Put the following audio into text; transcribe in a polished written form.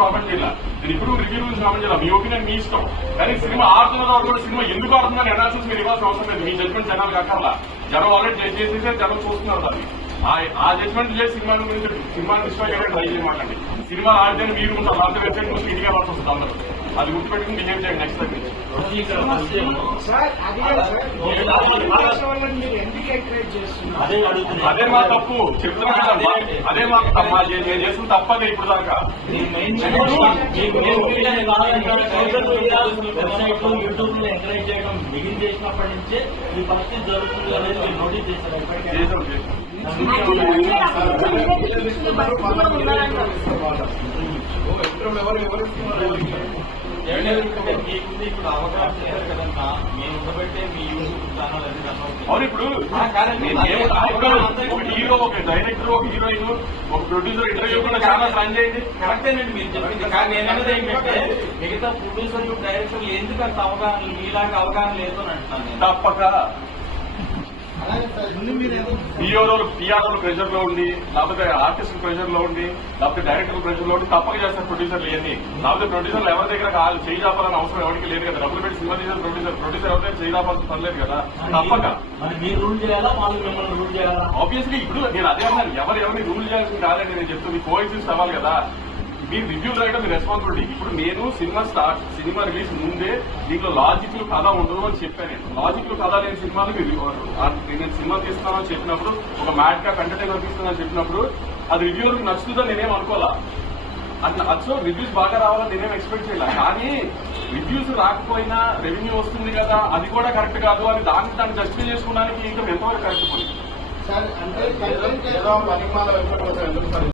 Comment చేయాలి. నేను ఇప్పుడు రివ్యూ గురించి కామెంట్ చేయాలి. మీ ఒపీనియన్ మీ ఇష్టం. కానీ సినిమా ఆడుతున్న తర్వాత కూడా సినిమా ఎందుకు ఆడుతుందని అనాలిసిస్ మీరు ఇవ్వాల్సిన అవసరం లేదు. మీ జడ్జ్మెంట్ జనాలు కాకల్లా జనం ఆల్రెడీ చేసేసే జనం చూస్తున్నారు. దాన్ని ఆ జడ్జ్మెంట్ చేసి సినిమాని గురించి సినిమాని డిస్ట్రాయ్ చేయడానికి ట్రై చేయమాకండి. సినిమా ఆడితే మీరు ఉంటారు, రాత్రి వెబ్సైట్ కోసం ఇంటికి వెళ్ళాల్సి వస్తుంది అందరూ. అది గుర్తుపెట్టుకుని బిహేవ్ చేయండి నెక్స్ట్ టైం నుంచి. అదే మా తప్పు చెప్తున్నా కదా, అదే మాకు తప్ప నేను చేసిన తప్పదే ఇప్పుడు దాకా. ఎంకరేజ్ చేయడం బిగిన్ చేసినప్పటి నుంచే ఈ పరిస్థితి జరుగుతుంది అనేది నోటీస్ చేశారు. ఇప్పుడు అవగాహన చేశారు కదన్నా, మేము ఉండబట్టే మీ యూట్యూబ్ ఛానల్ అవును. ఇప్పుడు ఒక హీరో, ఒక డైరెక్టర్, ఒక హీరోయిన్, ఒక ప్రొడ్యూసర్ ఇంటర్వ్యూ కూడా ఛానల్స్ రన్ చేయండి. కరెక్టేనండి మీరు చెప్పింది. కానీ నేననేది ఏంటంటే మిగతా ప్రొడ్యూసర్లు, డైరెక్టర్లు ఎందుకు అంత అవగాహన, మీలాంటి అవగాహన లేదు అని అంటున్నాను. తప్పక పిఆర్ఓలు ప్రెషర్ లో ఉండి, లేకపోతే ఆర్టిస్ట్ ప్రెషర్ లో ఉండి, లేకపోతే డైరెక్టర్ ప్రెషర్ లో ఉండి తప్పక చేస్తారు ప్రొడ్యూసర్లు ఇవన్నీ. లేకపోతే ప్రొడ్యూసర్లు ఎవరి దగ్గర చేయి చాపాలని అవసరం ఎవరికి లేదు కదా. డబ్బులు పెట్టి సినిమా తీసిన ప్రొడ్యూసర్ ఎవరి దగ్గర చేయి చాపాల్సిన పర్లేదు కదా. తప్పక ఆబ్వియస్లీ ఇప్పుడు నేను అదే అన్నాను, ఎవరిని రూల్ చేయాల్సింది కాదండి. నేను చెప్తుంది కోఎగ్జిస్ట్ అవ్వాలి కదా. మీరు రివ్యూలు రాయడం మీ రెస్పాన్సిబిలిటీ. ఇప్పుడు నేను సినిమా రిలీజ్ ముందే దీంట్లో లాజిక్లు కథ ఉండదు అని చెప్పాను. నేను లాజిక్లు కథ లేని సినిమాలు నేను సినిమా తీస్తున్నానని చెప్పినప్పుడు, ఒక మ్యాడ్ క్యాప్ ఎంటర్టైనర్ తీస్తున్నానని చెప్పినప్పుడు అది రివ్యూలకు నచ్చుతుందని నేనేం అనుకోవాలా. సో రివ్యూస్ బాగా రావాలని నేనేం ఎక్స్పెక్ట్ చేయాలి. కానీ రివ్యూస్ రాకపోయినా రెవెన్యూ వస్తుంది కదా, అది కూడా కరెక్ట్ కాదు అని దాన్ని జస్టిఫై చేసుకోవడానికి ఇంకా ఎంతవరకు కరెక్ట్ పోయింది.